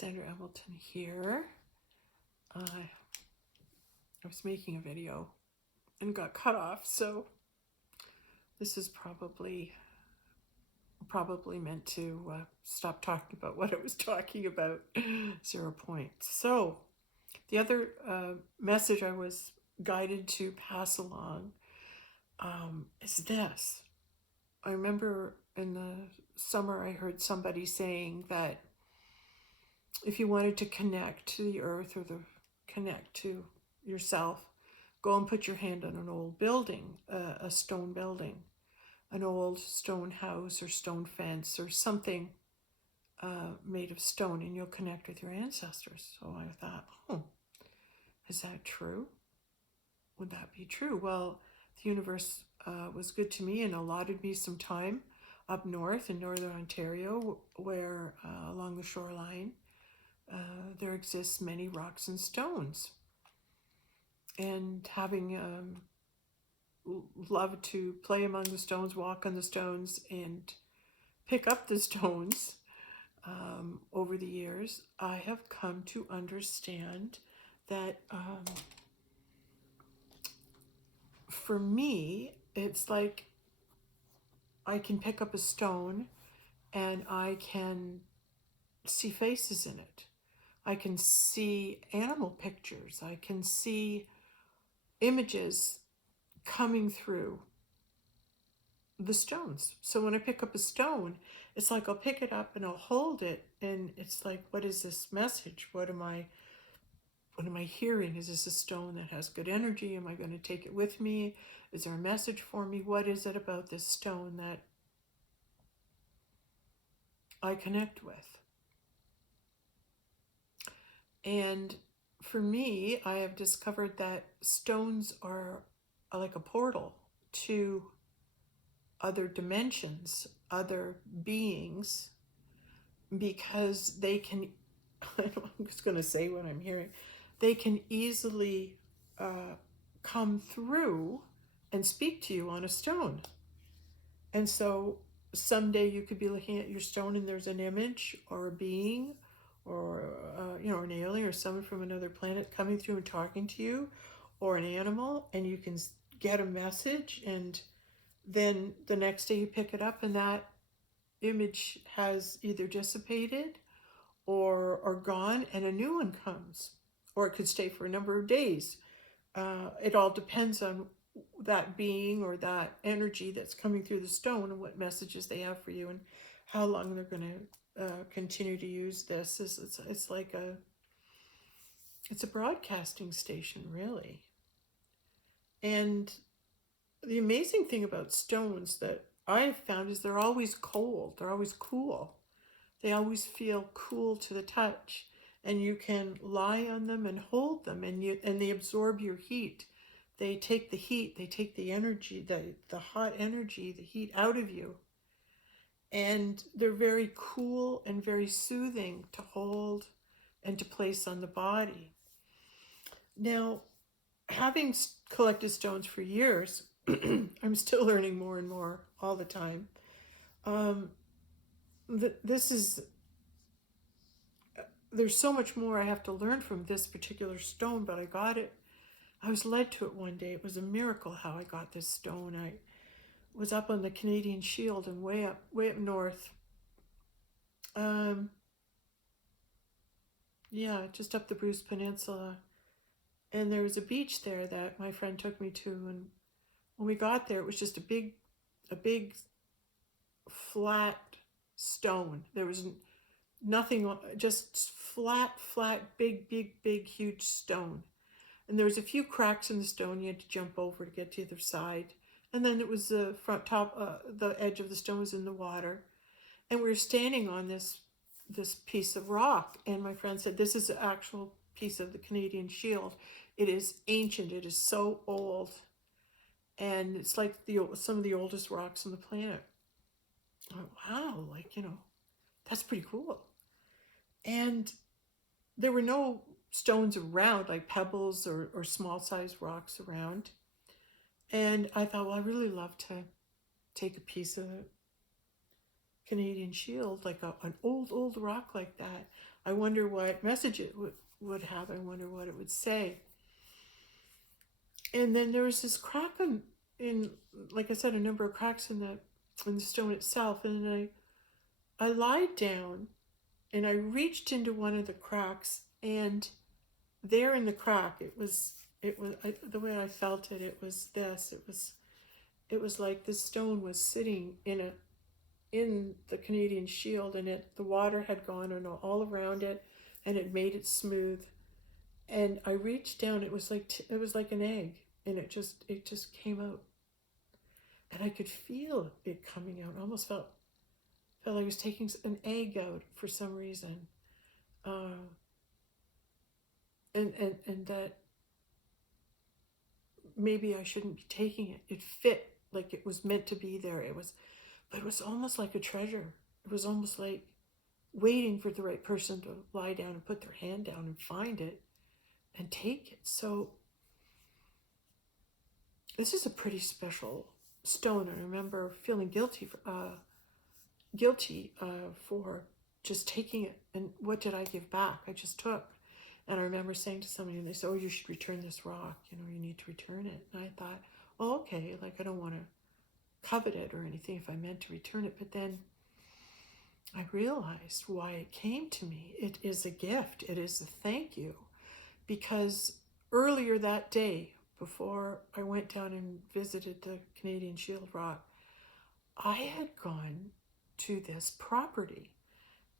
Sandra Hamilton here. I was making a video and got cut off, so this is probably meant to stop talking about what I was talking about. 0 points. So the other message I was guided to pass along is this. I remember in the summer I heard somebody saying that if you wanted to connect to the earth or connect to yourself, go and put your hand on an old building, a stone building, an old stone house or stone fence or something made of stone, and you'll connect with your ancestors. So I thought, is that true? Would that be true? Well, the universe was good to me and allotted me some time up north in northern Ontario, where along the shoreline there exists many rocks and stones. And having loved to play among the stones, walk on the stones, and pick up the stones over the years, I have come to understand that for me, it's like I can pick up a stone and I can see faces in it. I can see animal pictures. I can see images coming through the stones. So when I pick up a stone, it's like I'll pick it up and I'll hold it, and it's like, what is this message? What am I hearing? Is this a stone that has good energy? Am I going to take it with me? Is there a message for me? What is it about this stone that I connect with? And for me, I have discovered that stones are like a portal to other dimensions, other beings, because they can, I'm just going to say what I'm hearing, they can easily come through and speak to you on a stone. And so someday you could be looking at your stone and there's an image or a being or an alien or someone from another planet coming through and talking to you, or an animal, and you can get a message, and then the next day you pick it up and that image has either dissipated or gone, and a new one comes, or it could stay for a number of days. It all depends on that being or that energy that's coming through the stone and what messages they have for you and how long they're going to continue to use this. It's like it's a broadcasting station, really. And the amazing thing about stones that I've found is they're always cold. They're always cool. They always feel cool to the touch, and you can lie on them and hold them, and they absorb your heat. They take the heat, they take the energy, the hot energy, the heat out of you. And they're very cool and very soothing to hold and to place on the body. Now, having collected stones for years, I'm still learning more and more all the time. There's so much more I have to learn from this particular stone, but I got it. I was led to it one day. It was a miracle how I got this stone. I was up on the Canadian Shield and way up north. Just up the Bruce Peninsula. And there was a beach there that my friend took me to, and when we got there, it was just a big flat stone. There was nothing, just flat, big, huge stone. And there was a few cracks in the stone you had to jump over to get to the other side. And then it was the the edge of the stone was in the water. And we were standing on this piece of rock. And my friend said, this is the actual piece of the Canadian Shield. It is ancient. It is so old. And it's like some of the oldest rocks on the planet. I went, wow, that's pretty cool. And there were no stones around, like pebbles or small sized rocks around. And I thought, well, I really love to take a piece of it. Canadian Shield, like an old rock like that. I wonder what message it would have. I wonder what it would say. And then there was this crack in, like I said, a number of cracks in the stone itself. And then I lied down and I reached into one of the cracks, and there in the crack, the way I felt it, it was this. It was like the stone was sitting in the Canadian Shield, and the water had gone all around it, and it made it smooth. And I reached down. It was like an egg, and it just came out, and I could feel it coming out. I almost felt I was taking an egg out for some reason, and that maybe I shouldn't be taking it. It fit like it was meant to be there. But it was almost like a treasure. It was almost like waiting for the right person to lie down and put their hand down and find it and take it. So this is a pretty special stone. I remember feeling guilty for just taking it. And what did I give back? I just took. And I remember saying to somebody, and they said, "Oh, you should return this rock. You need to return it." And I thought, well, okay, like I don't want to covet it or anything if I meant to return it. But then I realized why it came to me. It is a gift. It is a thank you. Because earlier that day, before I went down and visited the Canadian Shield Rock, I had gone to this property.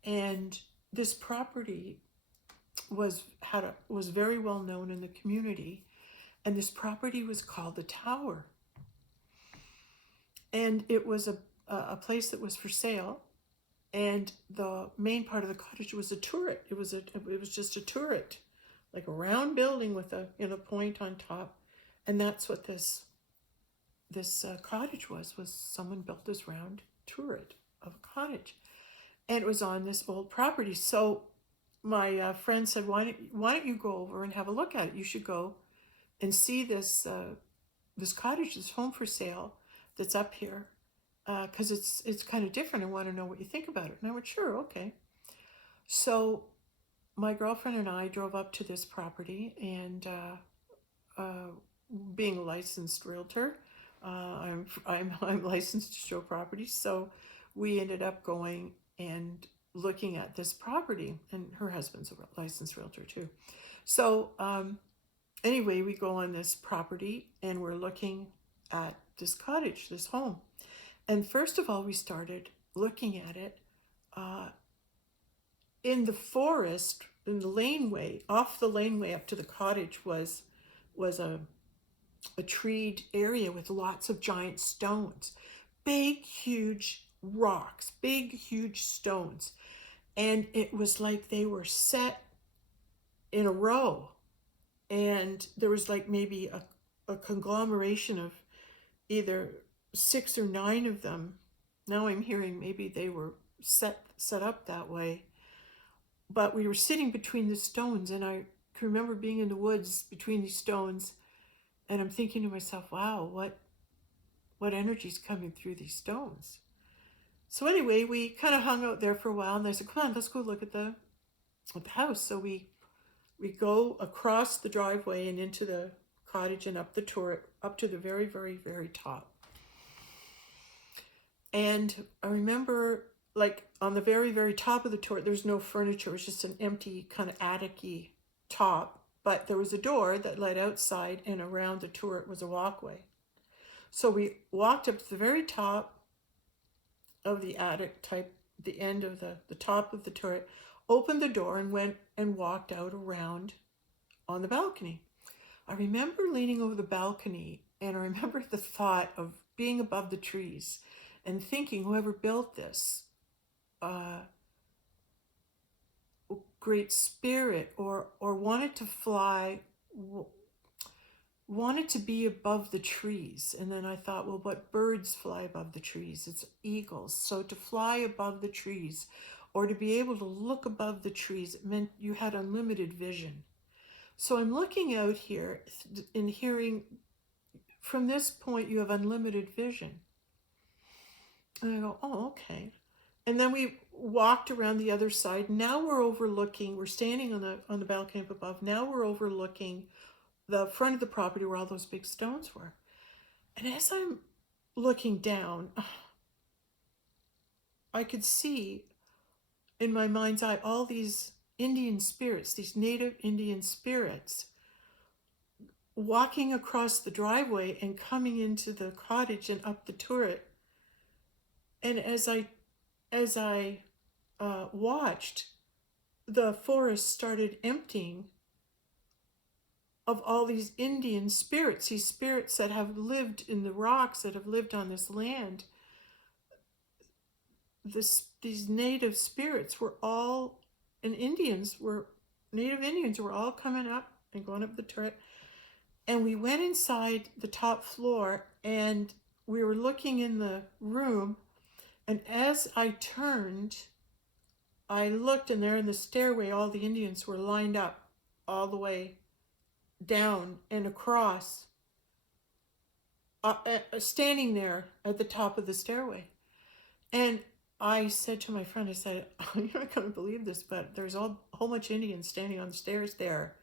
And this property was very well known in the community, and this property was called the Tower, and it was a place that was for sale, and the main part of the cottage was a turret. It was just a turret, like a round building with a point on top, and that's what this cottage was someone built this round turret of a cottage, and it was on this old property. So my friend said, why don't you go over and have a look at it? You should go and see this cottage, this home for sale that's up here, because it's kind of different. I want to know what you think about it. And I went, sure, okay. So my girlfriend and I drove up to this property, and being a licensed realtor, I'm licensed to show properties, so we ended up going and looking at this property, and her husband's a licensed realtor too. So anyway, we go on this property and we're looking at this cottage, this home. And first of all, we started looking at it in the forest, in the laneway. Off the laneway up to the cottage was a treed area with lots of giant stones, big, huge rocks, big, huge stones. And it was like they were set in a row. And there was like maybe a conglomeration of either 6 or 9 of them. Now I'm hearing maybe they were set up that way. But we were sitting between the stones, and I can remember being in the woods between these stones, and I'm thinking to myself, wow, what energy's coming through these stones? So anyway, we kind of hung out there for a while, and I said, come on, let's go look at the house. So we go across the driveway and into the cottage and up the turret, up to the very, very, very top. And I remember, like, on the very, very top of the turret, there's no furniture. It was just an empty kind of attic-y top. But there was a door that led outside, and around the turret was a walkway. So we walked up to the very top of the attic type, the end of the top of the turret, opened the door and went and walked out around on the balcony. I remember leaning over the balcony, and I remember the thought of being above the trees and thinking whoever built this, great spirit, or wanted to fly, wanted to be above the trees. And then I thought, well, what birds fly above the trees? It's eagles. So to fly above the trees, or to be able to look above the trees, it meant you had unlimited vision. So I'm looking out here and hearing, from this point, you have unlimited vision. And I go, oh, okay. And then we walked around the other side. Now we're overlooking, we're standing on the balcony up above. Now we're overlooking the front of the property where all those big stones were. And as I'm looking down, I could see in my mind's eye all these Indian spirits, these native Indian spirits, walking across the driveway and coming into the cottage and up the turret. And as I watched, the forest started emptying of all these Indian spirits, these spirits that have lived in the rocks, that have lived on this land. These native spirits were all, and native Indians were all coming up and going up the turret. And we went inside the top floor and we were looking in the room. And as I turned, I looked, and there in the stairway, all the Indians were lined up all the way down and across, standing there at the top of the stairway. And I said to my friend, I said, you're not going to believe this, but there's a whole bunch of Indians standing on the stairs there.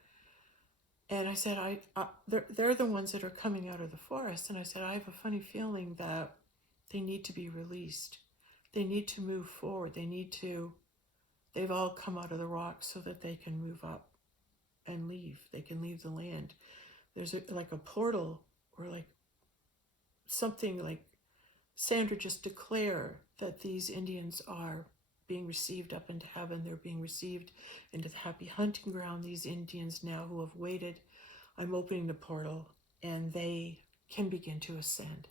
And I said, they're the ones that are coming out of the forest. And I said, I have a funny feeling that they need to be released. They need to move forward. They've all come out of the rocks so that they can move up and leave. They can leave the land. There's like a portal, or like something like Sandra just declare that these Indians are being received up into heaven. They're being received into the happy hunting ground. These Indians now who have waited, I'm opening the portal and they can begin to ascend.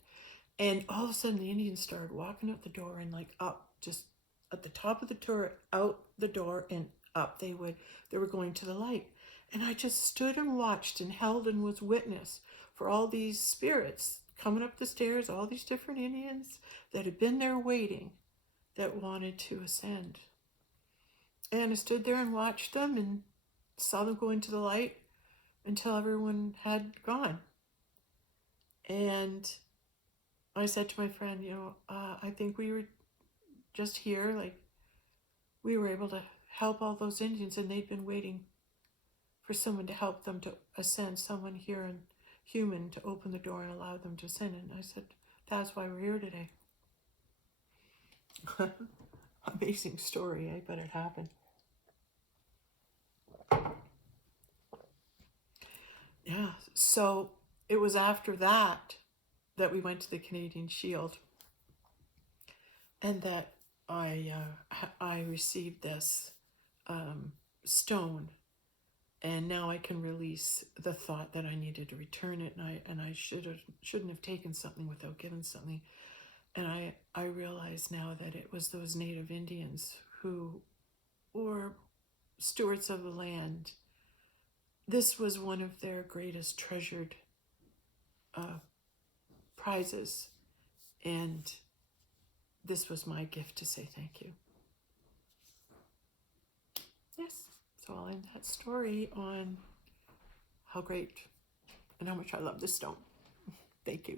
And all of a sudden the Indians started walking out the door and like up, just at the top of the turret, out the door and up they were going to the light. And I just stood and watched and held and was witness for all these spirits coming up the stairs, all these different Indians that had been there waiting, that wanted to ascend. And I stood there and watched them and saw them go into the light until everyone had gone. And I said to my friend, I think we were just here, like we were able to help all those Indians, and they'd been waiting for someone to help them to ascend, someone here and human to open the door and allow them to ascend. And I said, that's why we're here today. Amazing story, eh? But it happened. Yeah, so it was after that we went to the Canadian Shield, and that I received this stone, and now I can release the thought that I needed to return it, and I shouldn't have taken something without giving something. And I realize now that it was those Native Indians who were stewards of the land. This was one of their greatest treasured prizes, and this was my gift to say thank you. Yes, so I'll end that story on how great and how much I love this stone. Thank you.